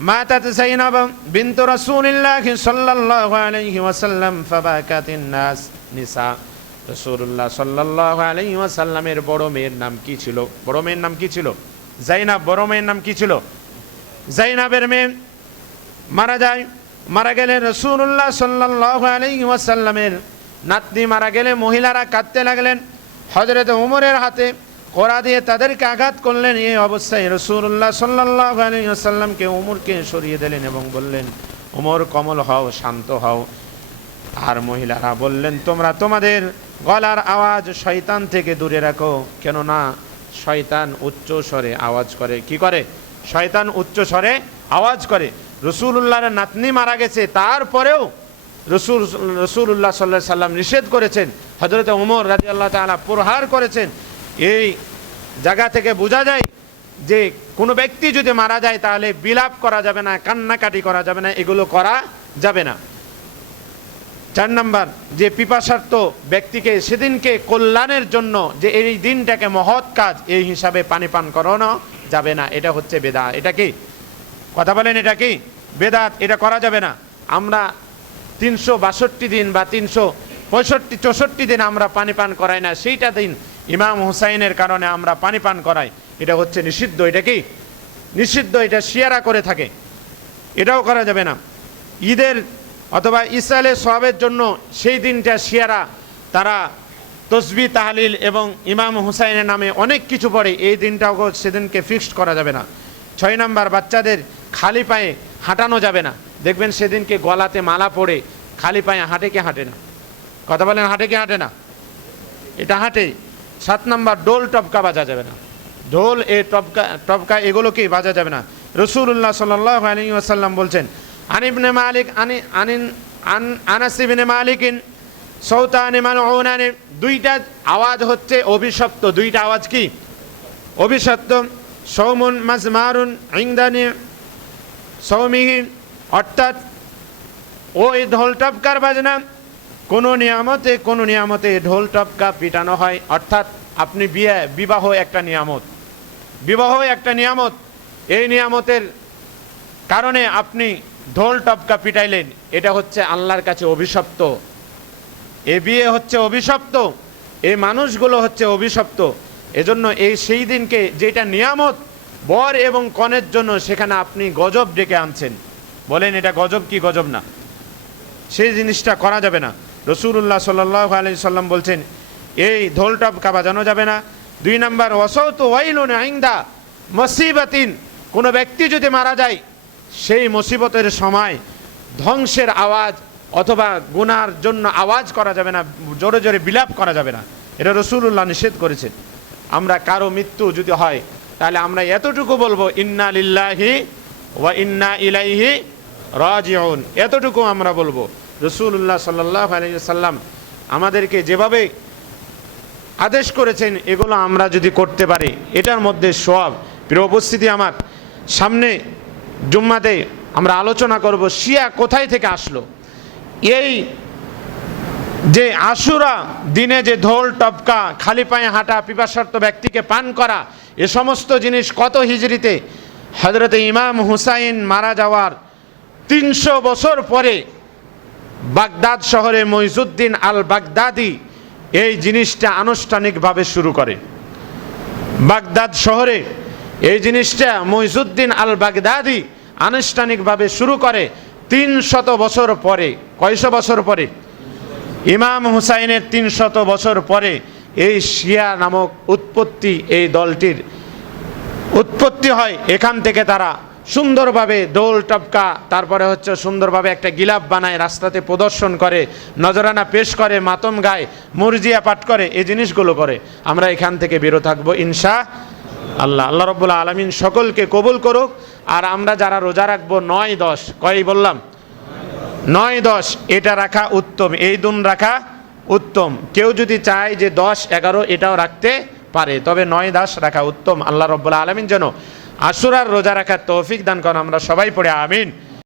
ماتت زينب بنت رسول الله صلى الله عليه وسلم فبكت الناس نساء রসুল্লাহ সাল্লাহ আলাই ওয়াসাল্লামের বড় মেয়ের নাম কি ছিল বড় মেয়ের নাম কি ছিল জাইনাব বড় মেয়ের নাম কি ছিল জাইনাবের মেয়ে মারা যায় মারা গেলে রসুল্লাহ সাল্লাহ আলাই ওয়াসাল্লামের নাতনি মারা গেলে মহিলারা কাঁদতে লাগলেন হজরত উমরের হাতে কোরা দিয়ে তাদেরকে আঘাত করলেন, এই অবস্থায় রসুল্লাহ সাল্লাহ আলী আসাল্লামকে উমরকে সরিয়ে দিলেন এবং বললেন, উমর, কমল হও, শান্ত হও। আর মহিলারা বললেন, তোমরা তোমাদের গলার আওয়াজ শয়তান থেকে দূরে রাখো, কেননা শয়তান উচ্চ স্বরে আওয়াজ করে। কি করে? শয়তান উচ্চ স্বরে আওয়াজ করে। রসুল্লাহর নাতনি মারা গেছে, তারপরেও রসুল রসুল্লাহ সাল্লাহ সাল্লাম নিষেধ করেছেন। হজরত উমর রাজি আল্লাহ তালা প্রহার করেছেন, এই জায়গা থেকে বোঝা যায় যে কোনো ব্যক্তি যদি মারা যায় তাহলে বিলাপ করা যাবে না, কান্নাকাটি করা যাবে না, এগুলো করা যাবে না। চার নাম্বার, যে পিপাসার্থ ব্যক্তিকে সেদিনকে কল্যাণের জন্য যে এই দিনটাকে মহৎ কাজ, এই হিসাবে পানি পান করানো যাবে না, এটা হচ্ছে বেদা এটা কি? কথা বলেন, এটা কি? বেদাত, এটা করা যাবে না। আমরা তিনশো বাষট্টি দিন বা তিনশো পঁয়ষট্টি, চৌষট্টি দিন আমরা পানি পান করাই না, সেইটা দিন ইমাম হুসাইনের কারণে আমরা পানি পান করাই। এটা হচ্ছে নিষিদ্ধ, এটা কি? নিষিদ্ধ, এটা শিয়ারা করে থাকে। এটাও করা যাবে না। ঈদের অথবা ইসরায়েলের সবের জন্য সেই দিনটা শিয়ারা। তারা তসবি, তাহলিল এবং ইমাম হুসাইনের নামে অনেক কিছু পড়ে। এই দিনটাও সেদিনকে ফিক্সড করা যাবে না। ছয় নম্বর, বাচ্চাদের খালি পায়ে হাঁটানো যাবে না। দেখবেন সেদিনকে গলাতে মালা পড়ে খালি পায়ে হাঁটে কে হাঁটে না? কথা বলেন, হাঁটে কে হাঁটে না? এটা হাঁটে। সাত নম্বর ডোল টপকা বাজা যাবে না। ঢোল, এ টপকা টপকা, এগুলো কি বাজা যাবে না? রসুল্লাহ সাল্লাহ আলী আসাল্লাম বলছেন আনিবনে মালিক, আনি আনিন আন আনাসিবিনে মালিকিন, সৌতানি মান ওনানি দুইটা আওয়াজ হচ্ছে অভিশপ্ত। দুইটা আওয়াজ কি? অভিশপ্ত। সৌমুন মাজমারুন ইংদানি সৌমিহীন অর্থাৎ ওই ঢোল টপকার বাজনা কোনো নিয়ামতে কোনো নিয়ামতে ঢোল টপকা পিটানো হয়। অর্থাৎ আপনি বিয়ে, বিবাহ একটা নিয়ামত। বিবাহ একটা নিয়ামত। এই নিয়ামতের কারণে আপনি ঢোল টপকা পিটাইলেন। এটা হচ্ছে আল্লাহর কাছে অভিশপ্ত। এ বিয়ে হচ্ছে অভিশপ্ত। এই মানুষগুলো হচ্ছে অভিশপ্ত। এজন্য এই সেই দিনকে যেটা নিয়ামত, বর এবং কনের জন্য সেখানে আপনি গজব ডেকে আনছেন। বলেন এটা গজব কি গজব না? সেই জিনিসটা করা যাবে না। রসুল্লাহ সাল্লাহ আলি সাল্লাম বলছেন, এই ঢোল টপকা বাজানো যাবে না? দুই নম্বর অসৌত ওয়াইলুন আইন্দা মসিবাতিন। কোনো ব্যক্তি যদি মারা যায়, সেই মুসিবতের সময় ধ্বংসের আওয়াজ অথবা গুনার জন্য আওয়াজ করা যাবে না, জোরে জোরে বিলাপ করা যাবে না। এটা রসুল্লাহ নিষেধ করেছেন। আমরা কারও মৃত্যু যদি হয়, তাহলে আমরা এতটুকু বলব, ইন্না লিল্লাহি ওয়া ইন্না ইলাইহি রাজিউন। এতটুকু আমরা বলব। রসুল্লাহ সাল্লাহ সাল্লাম আমাদেরকে যেভাবে আদেশ করেছেন, এগুলো আমরা যদি করতে পারি, এটার মধ্যে সব প্রিয় উপস্থিতি আমার, সামনে জুম্মাতে আমরা আলোচনা করব, শিয়া কোথায় থেকে আসলো? এই যে আশুরা দিনে যে ঢোল টপকা, খালি পায়ে হাঁটা পিপাসার্থ ব্যক্তিকে পান করা, এ সমস্ত জিনিস কত হিজড়িতে? হজরতে ইমাম হুসাইন মারা যাওয়ার তিনশো বছর পরে বাগদাদ শহরে মইজুদ্দিন আল বাগদাদি এই জিনিসটা আনুষ্ঠানিকভাবে শুরু করে। বাগদাদ শহরে এই জিনিসটা মইজুদ্দিন আল বাগদাদি আনুষ্ঠানিকভাবে শুরু করে তিন শত বছর পরে, কয়শো বছর পরে? ইমাম হুসাইনের তিন শত বছর পরে এই শিয়া নামক উৎপত্তি এই দলটির উৎপত্তি হয়। এখান থেকে তারা সুন্দরভাবে দোল টপকা, তারপরে হচ্ছে সুন্দরভাবে একটা গিলাপ বানায়, রাস্তাতে প্রদর্শন করে, নজরানা পেশ করে, মাতম গায়, মুরজিয়া পাঠ করে, এই জিনিসগুলো করে। আমরা এখান থেকে বেরো থাকব, ইনশা আল্লাহ। আল্লাহ রব্বুল্লাহ আলমিন সকলকে কবুল করুক। আর আমরা যারা রোজা রাখব, নয় দশ, কয়ই বললাম? নয় দশ, এটা রাখা উত্তম, এই দুন রাখা উত্তম। কেউ যদি চায় যে দশ, এগারো, এটাও রাখতে পারে, তবে নয় দাস রাখা উত্তম। আল্লাহ রব্বুল্লাহ আলমিন যেন আশুরার রোজা রাখার তৌফিক দান করেন আমরা সবাই পড়ে আমিন।